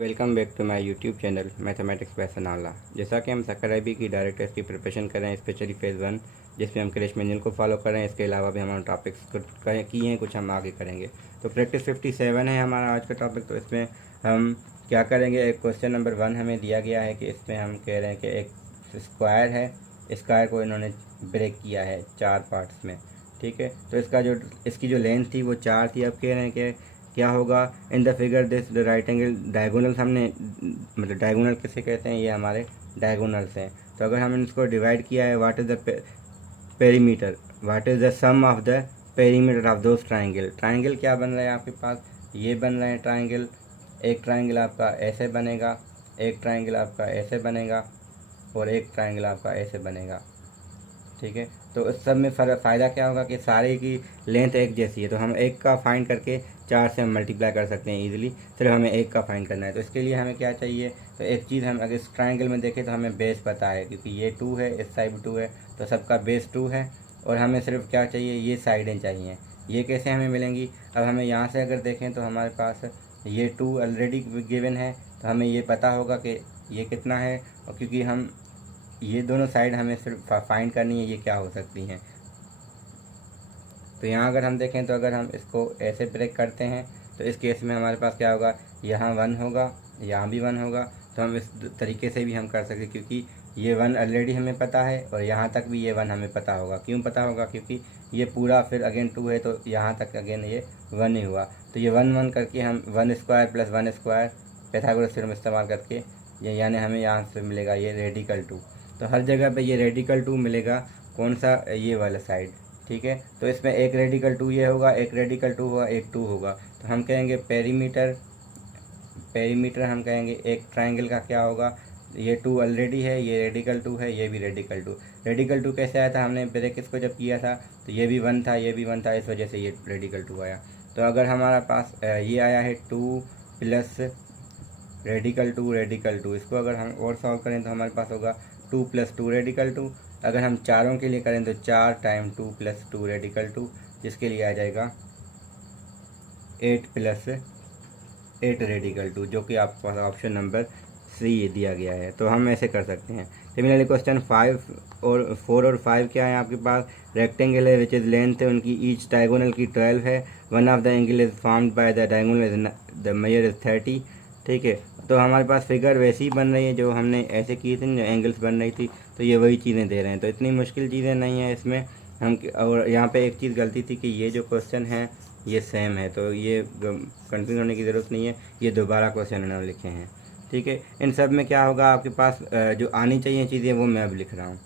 Welcome back to my YouTube channel mathematics by Sanaullah. जैसा कि हम सकर IB की डायरेक्ट टेस्ट की प्रिपरेशन कर रहे हैं, स्पेशली फेज़ 1 जिसमें हम क्रैश मैनुअल को फॉलो कर रहे हैं। इसके अलावा भी हमारे टॉपिक्स किए हैं, कुछ हम आगे करेंगे। तो प्रैक्टिस 57 है हमारा आज का टॉपिक। तो इसमें हम क्या करेंगे, एक क्वेश्चन नंबर 1 हमें दिया गया है कि इसमें हम कह रहे हैं कि एक स्क्वायर है, स्क्वायर को इन्होंने ब्रेक किया है 4 पार्ट्स में। ठीक है, तो इसकी जो लेंथ थी वो 4 थी। अब कह रहे हैं कि क्या होगा in the figure this the right angle diagonal. हमने मतलब डायगोनल किसे कहते हैं, ये हमारे डायगोनल्स हैं। तो अगर हमने इसको डिवाइड किया है, what is the perimeter, what is the sum of the perimeter of those triangle. Triangle क्या बन रहा है आपके पास, ये बन रहा है ट्राइंगल। एक ट्राइंगल आपका ऐसे बनेगा, एक ट्राइंगल आपका ऐसे बनेगा और एक ट्राइंगल आपका ऐसे बनेगा। ठीक है, तो इस सब में फ़ायदा क्या होगा कि सारे की लेंथ एक जैसी है। तो हम एक का फाइंड करके 4 से हम मल्टीप्लाई कर सकते हैं इजीली। सिर्फ हमें एक का फाइंड करना है। तो इसके लिए हमें क्या चाहिए, तो एक चीज़ हम अगर इस ट्राइंगल में देखें तो हमें बेस पता है, क्योंकि ये 2 है, इस साइड 2 है, तो सबका बेस 2 है। और हमें सिर्फ क्या चाहिए, ये साइडें चाहिए। ये कैसे हमें मिलेंगी, अब हमें यहाँ से अगर देखें तो हमारे पास ये 2 ऑलरेडी गिवन है, तो हमें ये पता होगा कि ये कितना है। और क्योंकि हम ये दोनों साइड हमें सिर्फ फाइंड करनी है, ये क्या हो सकती हैं। तो यहाँ अगर हम देखें तो अगर हम इसको ऐसे ब्रेक करते हैं तो इस केस में हमारे पास क्या होगा, यहाँ 1 होगा, यहाँ भी 1 होगा। तो हम इस तरीके से भी हम कर सकते हैं, क्योंकि ये 1 ऑलरेडी हमें पता है और यहाँ तक भी ये 1 हमें पता होगा। क्यों पता होगा, क्योंकि ये पूरा फिर अगेन 2 है, तो यहाँ तक अगेन ये 1 ही हुआ। तो ये 1 1 करके हम 1 square plus 1 square Pythagoras theorem इस्तेमाल करके ये यानी हमें यहाँ से मिलेगा ये रेडिकल 2। तो हर जगह पे ये रेडिकल 2 मिलेगा, कौन सा, ये वाला साइड। ठीक है, तो इसमें एक रेडिकल 2 ये होगा, एक रेडिकल 2 होगा, एक 2 होगा। तो हम कहेंगे पेरीमीटर हम कहेंगे एक ट्राइंगल का क्या होगा, ये 2 ऑलरेडी है, ये रेडिकल 2 है, ये भी रेडिकल 2। रेडिकल 2 कैसे आया था, हमने ब्रेक इसको जब किया था तो ये भी 1 था, ये भी 1 था, इस वजह से ये रेडिकल 2 आया। तो अगर हमारा पास ये आया है 2 प्लस रेडिकल 2, इसको अगर हम और सॉल्व करें तो हमारे पास होगा 2 प्लस 2 रेडिकल 2। अगर हम चारों के लिए करें तो 4 टाइम 2 प्लस 2 रेडिकल 2, जिसके लिए आ जाएगा 8 प्लस 8 रेडिकल 2, जो कि आपके पास ऑप्शन नंबर सी दिया गया है। तो हम ऐसे कर सकते हैं। सिमिलरली क्वेश्चन 4 और 5 क्या है आपके पास, रेक्टेंगल है विच इज़ लेंथ है उनकी ईच डायगोनल की 12 है, one of the angle is formed by the diagonal the major is 30। ठीक है, तो हमारे पास फिगर वैसी ही बन रही है जो हमने ऐसे की थी, जो एंगल्स बन रही थी। तो ये वही चीज़ें दे रहे हैं, तो इतनी मुश्किल चीज़ें नहीं है इसमें। हम और यहाँ पे एक चीज़ गलती थी कि ये जो क्वेश्चन है ये सेम है, तो ये कंफ्यूज होने की ज़रूरत नहीं है, ये दोबारा क्वेश्चन इन्होंने लिखे हैं। ठीक है, इन सब में क्या होगा आपके पास जो आनी चाहिए चीज़ें वो मैं अब लिख रहा हूँ,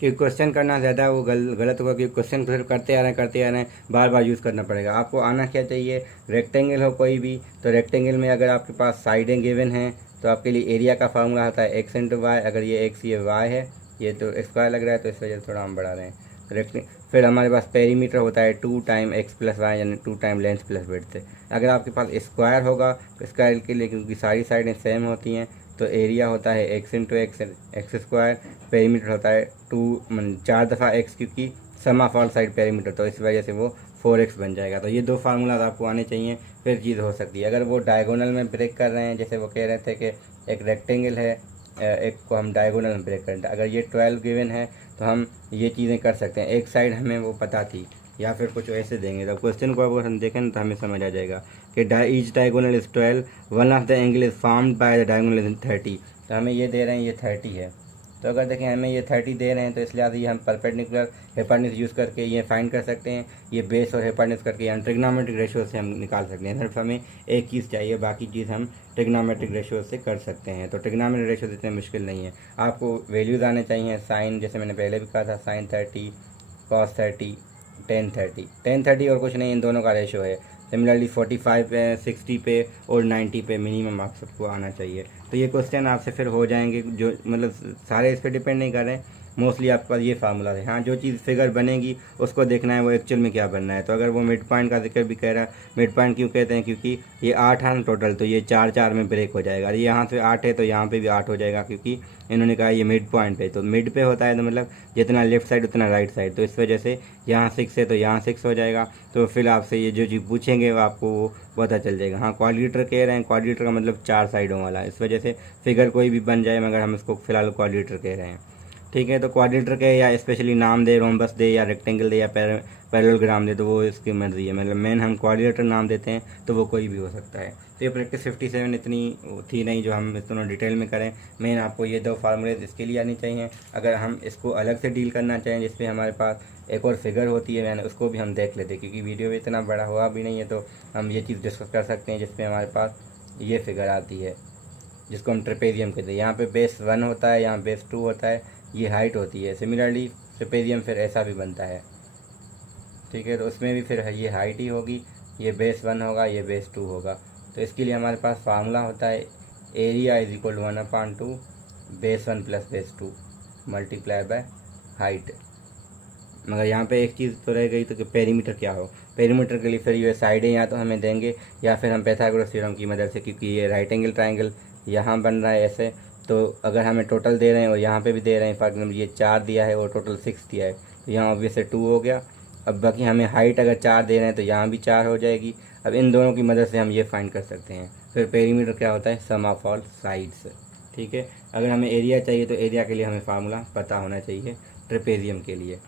क्योंकि क्वेश्चन करना ज़्यादा वो गलत होगा, क्योंकि क्वेश्चन सिर्फ करते आ रहे हैं, बार बार यूज़ करना पड़ेगा। आपको आना क्या चाहिए, रेक्टेंगल हो कोई भी, तो रेक्टेंगल में अगर आपके पास साइडें गिवन हैं तो आपके लिए एरिया का फार्मूला आता है x इंटू वाई। अगर ये x ये y है, ये तो स्क्वायर लग रहा है तो इस वजह से थोड़ा हम बढ़ा रहे हैं। फिर हमारे पास पेरीमीटर होता है 2 टाइम x प्लस वाई, यानी 2 टाइम लेंथ प्लस विड्थ। अगर आपके पास स्क्वायर होगा तो स्क्वायर के लिए, क्योंकि सारी साइडें सेम होती हैं, तो एरिया होता है x into x square. Perimeter होता है 4 दफ़ा x, क्योंकि सम ऑफ ऑल साइड पेरीमीटर, तो इस वजह से वो 4x बन जाएगा। तो ये 2 फार्मूलाज आपको आने चाहिए, फिर चीज़ हो सकती है। अगर वो डायगोनल में ब्रेक कर रहे हैं, जैसे वो कह रहे थे कि एक रेक्टेंगल है, एक को हम डायगोनल में ब्रेक करें, अगर ये 12 गिवन है तो हम ये चीज़ें कर सकते हैं। एक साइड हमें वो पता थी, या फिर कुछ ऐसे देंगे। तो क्वेश्चन को अगर हम देखें तो हमें समझ आ जाएगा कि each diagonal is 12, one of the angle is formed by the diagonal is 30। तो हमें ये दे रहे हैं ये 30 है। तो अगर देखें हमें ये 30 दे रहे हैं, तो इसलिए ये हम परपेंडिकुलर हिपोटेन्यूज यूज़ करके ये फाइंड कर सकते हैं। ये बेस और हिपोटेन्यूज करके हम ट्रिग्नोमेट्रिक रेशियो से हम निकाल सकते हैं। सिर्फ हमें एक चीज़ चाहिए, बाकी चीज़ हम ट्रिग्नोमेट्रिक रेशियो से कर सकते हैं। तो ट्रिग्नोमेट्रिक रेशियो इतने मुश्किल नहीं है, आपको वैल्यूज़ आने चाहिए। साइन, जैसे मैंने पहले भी कहा था, साइन 30, कॉस 30, टेन 30 और कुछ नहीं, इन दोनों का रेशियो है। सिमिलरली 45 पे, 60 पे और 90 पे मिनिमम आप सबको आना चाहिए। तो ये क्वेश्चन आपसे फिर हो जाएंगे, जो मतलब सारे इस पर डिपेंड नहीं कर रहे हैं, मोस्टली आपके पास ये फार्मूला है। हाँ, जो चीज़ फिगर बनेगी उसको देखना है वो एक्चुअल में क्या बनना है। तो अगर वो मिड पॉइंट का जिक्र भी कह रहा है, मिड पॉइंट क्यों कहते हैं, क्योंकि ये 8 है ना टोटल, तो ये 4 में ब्रेक हो जाएगा। ये यहाँ से 8 है तो यहाँ पे भी 8 हो जाएगा, क्योंकि इन्होंने कहा ये मिड पॉइंट पे, तो मिड पे होता है तो मतलब जितना लेफ्ट साइड उतना राइट साइड, तो इस वजह से यहाँ 6 है तो यहाँ 6 हो जाएगा। तो फिर आपसे ये जो चीज़ पूछेंगे वो आपको वो पता चल जाएगा। हाँ, क्वाड्रिलेटरल कह रहे हैं, क्वाड्रिलेटरल का मतलब 4 साइडों वाला, इस वजह से फिगर कोई भी बन जाए मगर हम इसको फिलहाल क्वाड्रिलेटरल कह रहे हैं। ठीक है, तो क्वाड्रिलेटरल के या स्पेशली नाम दे, रोम्बस दे या रेक्टेंगल दे या पैरेललोग्राम दे, तो वो इसकी मर्जी है। मतलब मेन हम क्वाड्रिलेटरल नाम देते हैं तो वो कोई भी हो सकता है। तो ये प्रैक्टिस 57 इतनी थी नहीं जो हम इतना डिटेल में करें। मेन आपको ये 2 फार्मूले इसके लिए आनी चाहिए। अगर हम इसको अलग से डील करना चाहें जिसपे हमारे पास एक और फिगर होती है, मैंने उसको भी हम देख लेते, क्योंकि वीडियो भी इतना बड़ा हुआ भी नहीं है, तो हम ये चीज़ डिस्कस कर सकते हैं जिसपे हमारे पास ये फिगर आती है जिसको हम ट्रेपेजियम कहते हैं। यहाँ पे बेस 1 होता है, यहाँ बेस 2 होता है, ये हाइट होती है। सिमिलरली ट्रेपेजियम फिर ऐसा भी बनता है। ठीक है, तो उसमें भी फिर ये हाइट ही होगी, ये बेस 1 होगा, ये बेस 2 होगा। तो इसके लिए हमारे पास फार्मूला होता है area is equal to 1/2 base 1 plus base 2 multiply by height. मगर यहाँ पे एक चीज़ तो रह गई, तो कि पेरीमीटर क्या हो। पेरीमीटर के लिए फिर ये साइडें या तो हमें देंगे या फिर हम पाइथागोरस थ्योरम की मदद से, क्योंकि ये राइट एंगल ट्राइंगल यहाँ बन रहा है ऐसे, तो अगर हमें टोटल दे रहे हैं और यहाँ पे भी दे रहे हैं, फॉर एग्जाम्पल ये 4 दिया है और टोटल 6 दिया है, तो यहाँ ऑब्वियसली 2 हो गया। अब बाकी हमें हाइट अगर 4 दे रहे हैं तो यहाँ भी 4 हो जाएगी। अब इन दोनों की मदद से हम ये फाइंड कर सकते हैं। फिर पेरीमीटर क्या होता है, सम ऑफ ऑल साइड्स। ठीक है, अगर हमें एरिया चाहिए तो एरिया के लिए हमें फार्मूला पता होना चाहिए ट्रेपेजियम के लिए।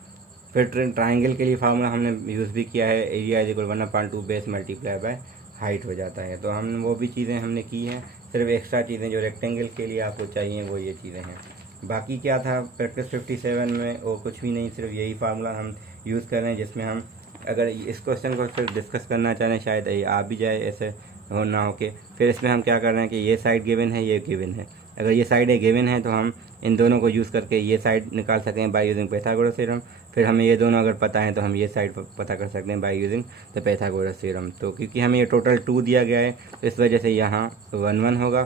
फिर ट्राइंगल के लिए फार्मूला हमने यूज़ भी किया है, area is equal 1/2 base multiply by height हो जाता है। तो हम वो भी चीज़ें हमने की हैं। सिर्फ एक्स्ट्रा चीज़ें जो रेक्टेंगल के लिए आपको चाहिए वो ये चीज़ें हैं। बाकी क्या था प्रैक्टिस 57 में, वो कुछ भी नहीं, सिर्फ यही फार्मूला हम यूज़ कर रहे हैं, जिसमें हम अगर इस क्वेश्चन को फिर डिस्कस करना चाह रहे हैं, शायद ये आ भी जाए ऐसे हो ना हो के, फिर इसमें हम क्या कर रहे हैं कि ये साइड गिवन है, ये गिवन है। अगर ये साइड गिवन है तो हम इन दोनों को यूज़ करके ये साइड निकाल सकते हैं बाय यूजिंग पाइथागोरस थ्योरम। फिर हमें ये दोनों अगर पता है तो हम ये साइड पता कर सकते हैं by using the Pythagoras theorem. तो क्योंकि हमें ये टोटल 2 दिया गया है तो इस वजह से यहाँ 1 होगा।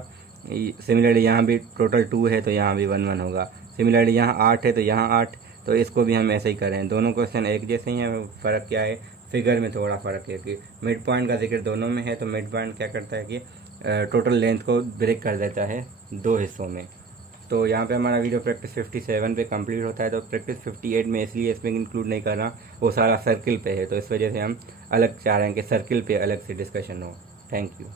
सिमिलरली यहाँ भी टोटल 2 है तो यहाँ भी 1 होगा। सिमिलरली यहाँ 8 है तो यहाँ 8, तो इसको भी हम ऐसे ही करें। दोनों क्वेश्चन एक जैसे ही हैं, फ़र्क क्या है, फिगर में थोड़ा फ़र्क है कि मिड पॉइंट का जिक्र दोनों में है। तो मिड पॉइंट क्या करता है कि टोटल लेंथ को ब्रेक कर देता है 2 हिस्सों में। तो यहाँ पे हमारा वीडियो प्रैक्टिस 57 पे कंप्लीट होता है। तो प्रैक्टिस 58 में इसलिए इसमें इंक्लूड नहीं कर रहा, वो सारा सर्किल पे है, तो इस वजह से हम अलग चाह रहे हैं कि सर्किल पे अलग से डिस्कशन हो। Thank you.